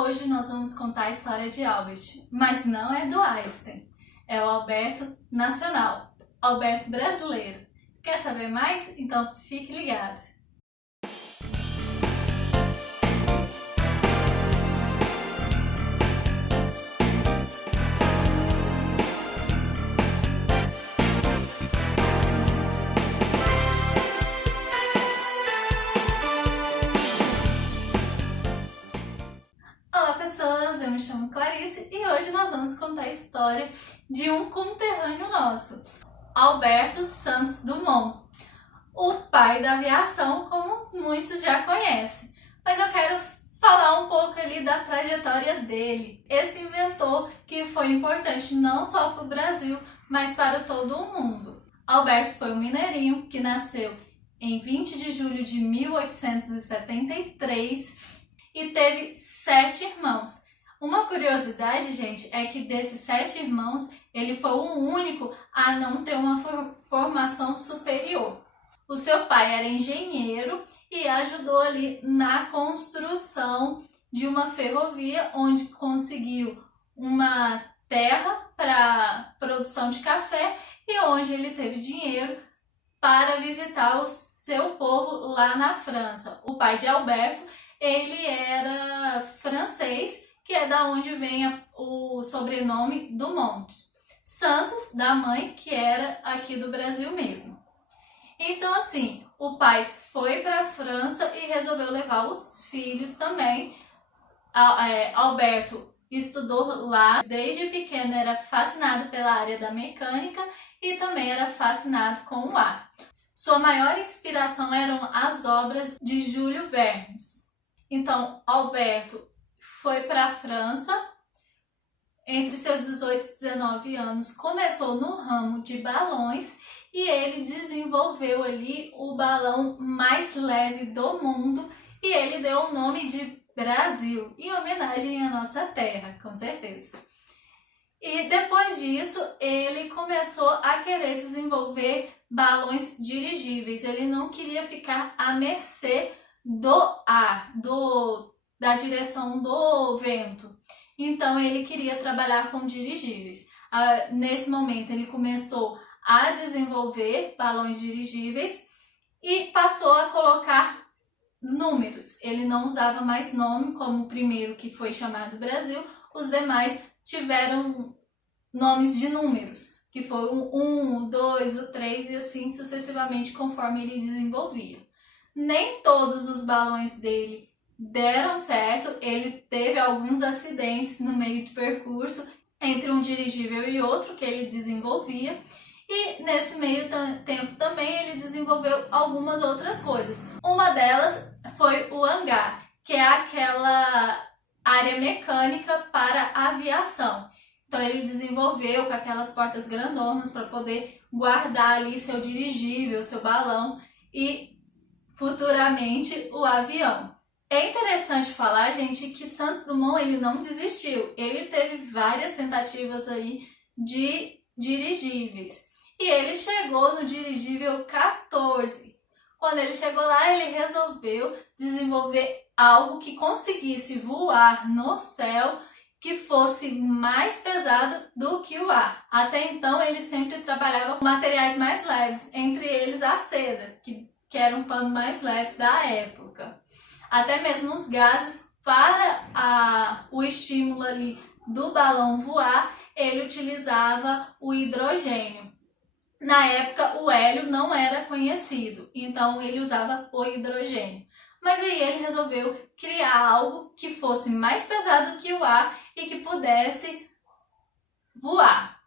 Hoje nós vamos contar a história de Albert, mas não é do Einstein, é o Alberto nacional, Alberto brasileiro. Quer saber mais? Então fique ligado! Olá pessoas, eu me chamo Clarice e hoje nós vamos contar a história de um conterrâneo nosso, Alberto Santos Dumont, o pai da aviação, como muitos já conhecem. Mas eu quero falar um pouco ali da trajetória dele, esse inventor que foi importante não só para o Brasil, mas para todo o mundo. Alberto foi um mineirinho que nasceu em 20 de julho de 1873 e teve 7 irmãos. Uma curiosidade, gente, é que desses 7 irmãos, ele foi o único a não ter uma formação superior. O seu pai era engenheiro e ajudou ali na construção de uma ferrovia, onde conseguiu uma terra para produção de café e onde ele teve dinheiro para visitar o seu povo lá na França. O pai de Alberto, ele era francês, que é da onde vem o sobrenome Dumont. Santos, da mãe, que era aqui do Brasil mesmo. Então, assim, o pai foi para a França e resolveu levar os filhos também. Alberto estudou lá, desde pequeno era fascinado pela área da mecânica e também era fascinado com o ar. Sua maior inspiração eram as obras de Júlio Verne. Então, Alberto foi para a França, entre seus 18 e 19 anos, começou no ramo de balões e ele desenvolveu ali o balão mais leve do mundo e ele deu o nome de Brasil, em homenagem à nossa terra, com certeza. E depois disso, ele começou a querer desenvolver balões dirigíveis, ele não queria ficar à mercê do ar, da direção do vento. Então ele queria trabalhar com dirigíveis. Nesse momento ele começou a desenvolver balões dirigíveis e passou a colocar números. Ele não usava mais nome, como o primeiro, que foi chamado Brasil. Os demais tiveram nomes de números, que foi o 1, o 2, o 3 e assim sucessivamente conforme ele desenvolvia. Nem todos os balões dele deram certo, ele teve alguns acidentes no meio do percurso entre um dirigível e outro que ele desenvolvia, e nesse meio tempo também ele desenvolveu algumas outras coisas. Uma delas foi o hangar, que é aquela área mecânica para a aviação. Então ele desenvolveu com aquelas portas grandonas para poder guardar ali seu dirigível, seu balão e futuramente o avião. É interessante falar, gente, que Santos Dumont ele não desistiu. Ele teve várias tentativas aí de dirigíveis. E ele chegou no dirigível 14. Quando ele chegou lá, ele resolveu desenvolver algo que conseguisse voar no céu, que fosse mais pesado do que o ar. Até então, ele sempre trabalhava com materiais mais leves, entre eles a seda, que era um pano mais leve da época. Até mesmo os gases para o estímulo ali do balão voar, ele utilizava o hidrogênio. Na época, o hélio não era conhecido, então ele usava o hidrogênio. Mas aí ele resolveu criar algo que fosse mais pesado que o ar e que pudesse voar.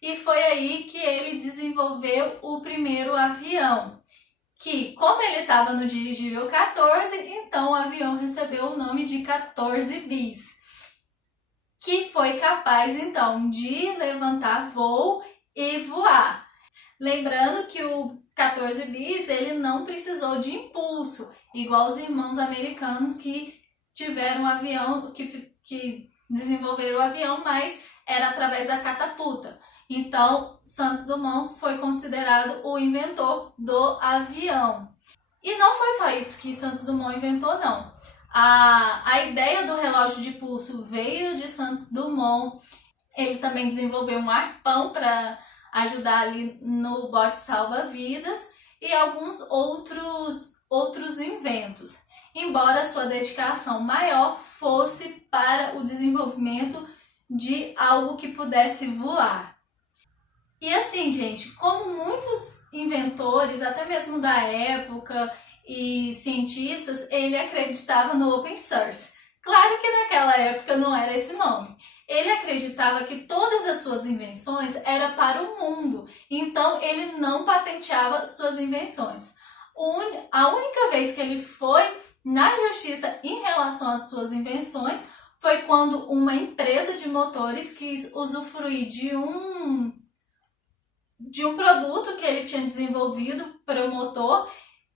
E foi aí que ele desenvolveu o primeiro avião, que, como ele estava no dirigível 14, então o avião recebeu o nome de 14 bis, que foi capaz então de levantar voo e voar. Lembrando que o 14 bis ele não precisou de impulso, igual os irmãos americanos que tiveram um avião, que desenvolveram o avião, mas era através da catapulta. Então, Santos Dumont foi considerado o inventor do avião. E não foi só isso que Santos Dumont inventou, não. A ideia do relógio de pulso veio de Santos Dumont. Ele também desenvolveu um arpão para ajudar ali no bote salva-vidas e alguns outros inventos, embora sua dedicação maior fosse para o desenvolvimento de algo que pudesse voar. E assim, gente, como muitos inventores, até mesmo da época, e cientistas, ele acreditava no open source. Claro que naquela época não era esse nome. Ele acreditava que todas as suas invenções eram para o mundo, então ele não patenteava suas invenções. A única vez que ele foi na justiça em relação às suas invenções foi quando uma empresa de motores quis usufruir de um produto que ele tinha desenvolvido para o motor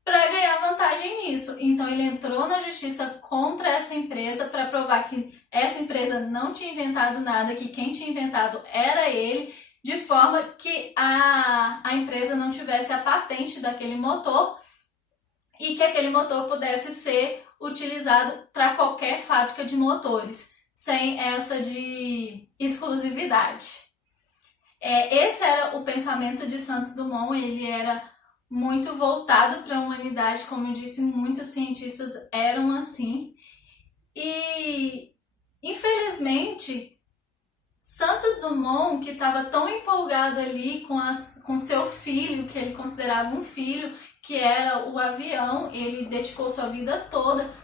para ganhar vantagem nisso. Então ele entrou na justiça contra essa empresa para provar que essa empresa não tinha inventado nada, que quem tinha inventado era ele, de forma que a empresa não tivesse a patente daquele motor e que aquele motor pudesse ser utilizado para qualquer fábrica de motores, sem essa de exclusividade. Esse era o pensamento de Santos Dumont. Ele era muito voltado para a humanidade, como eu disse, muitos cientistas eram assim. E, infelizmente, Santos Dumont, que estava tão empolgado ali com seu filho, que ele considerava um filho, que era o avião, ele dedicou sua vida toda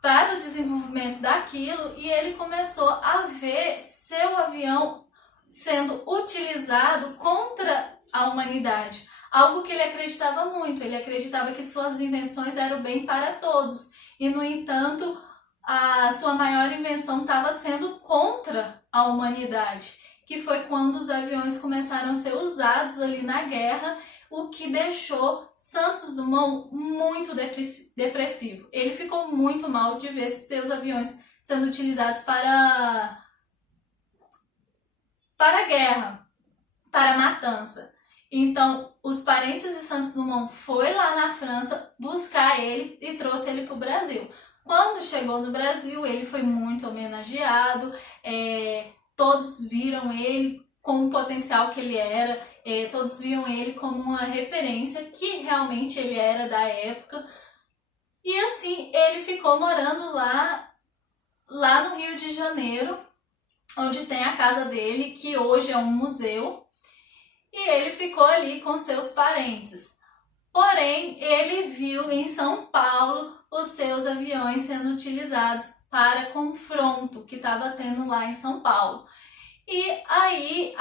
para o desenvolvimento daquilo e ele começou a ver seu avião sendo utilizado contra a humanidade. Algo que ele acreditava muito, ele acreditava que suas invenções eram bem para todos. E, no entanto, a sua maior invenção estava sendo contra a humanidade, que foi quando os aviões começaram a ser usados ali na guerra, o que deixou Santos Dumont muito depressivo. Ele ficou muito mal de ver seus aviões sendo utilizados para a guerra, para a matança. Então, os parentes de Santos Dumont foi lá na França buscar ele e trouxe ele para o Brasil. Quando chegou no Brasil, ele foi muito homenageado, todos viram ele com o potencial que ele era, todos viam ele como uma referência, que realmente ele era da época. E assim, ele ficou morando lá no Rio de Janeiro, onde tem a casa dele, que hoje é um museu. E ele ficou ali com seus parentes. Porém, ele viu em São Paulo os seus aviões sendo utilizados para confronto que estava tendo lá em São Paulo. E aí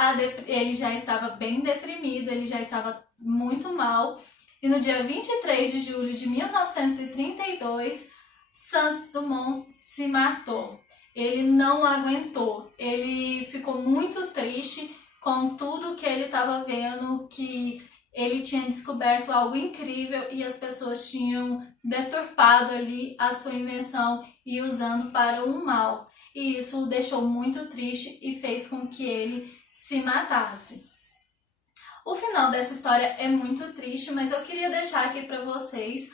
ele já estava bem deprimido, ele já estava muito mal. E no dia 23 de julho de 1932, Santos Dumont se matou. Ele não aguentou, ele ficou muito triste com tudo que ele estava vendo, que ele tinha descoberto algo incrível e as pessoas tinham deturpado ali a sua invenção e usando para o mal. E isso o deixou muito triste e fez com que ele se matasse. O final dessa história é muito triste, mas eu queria deixar aqui para vocês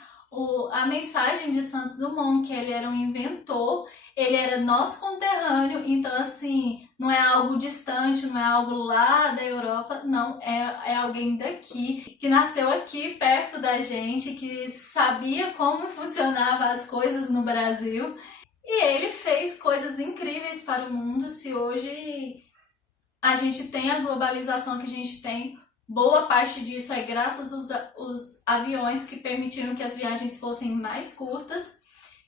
a mensagem de Santos Dumont, que ele era um inventor, ele era nosso conterrâneo, então assim, não é algo distante, não é algo lá da Europa, não, é alguém daqui, que nasceu aqui perto da gente, que sabia como funcionavam as coisas no Brasil, e ele fez coisas incríveis para o mundo. Se hoje a gente tem a globalização que a gente tem, boa parte disso é graças aos aviões que permitiram que as viagens fossem mais curtas,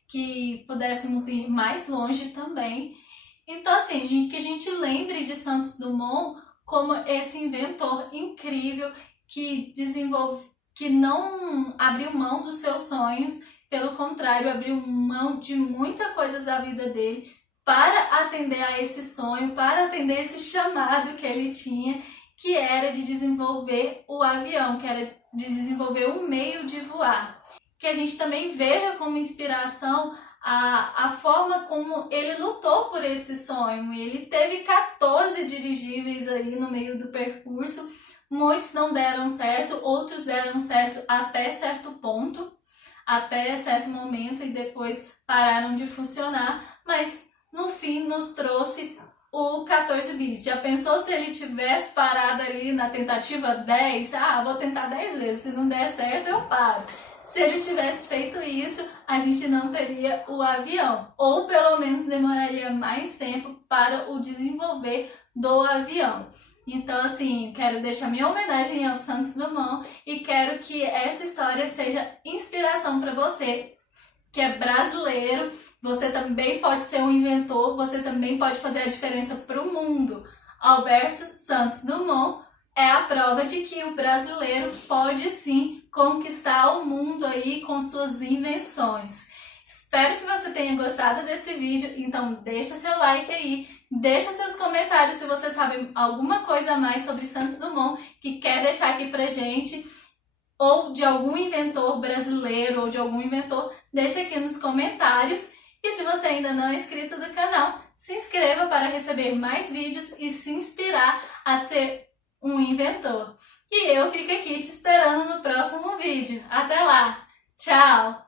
que pudéssemos ir mais longe também. Então, assim, que a gente lembre de Santos Dumont como esse inventor incrível que não abriu mão dos seus sonhos, pelo contrário, abriu mão de muita coisa da vida dele para atender a esse sonho, para atender esse chamado que ele tinha, que era de desenvolver o avião, que era de desenvolver um meio de voar. Que a gente também veja como inspiração a forma como ele lutou por esse sonho. Ele teve 14 dirigíveis aí no meio do percurso, muitos não deram certo, outros deram certo até certo ponto, até certo momento, e depois pararam de funcionar, mas no fim nos trouxe o 14 bis. Já pensou se ele tivesse parado ali na tentativa 10? Ah, vou tentar 10 vezes, se não der certo eu paro. Se ele tivesse feito isso, a gente não teria o avião, ou pelo menos demoraria mais tempo para o desenvolver do avião. Então, assim, quero deixar minha homenagem ao Santos Dumont e quero que essa história seja inspiração para você, que é brasileiro. Você também pode ser um inventor, você também pode fazer a diferença para o mundo. Alberto Santos Dumont é a prova de que o brasileiro pode sim conquistar o mundo aí com suas invenções. Espero que você tenha gostado desse vídeo, então deixa seu like aí, deixa seus comentários se você sabe alguma coisa a mais sobre Santos Dumont que quer deixar aqui pra gente, ou de algum inventor brasileiro ou de algum inventor, deixa aqui nos comentários. E se você ainda não é inscrito do canal, se inscreva para receber mais vídeos e se inspirar a ser um inventor. E eu fico aqui te esperando no próximo vídeo. Até lá! Tchau!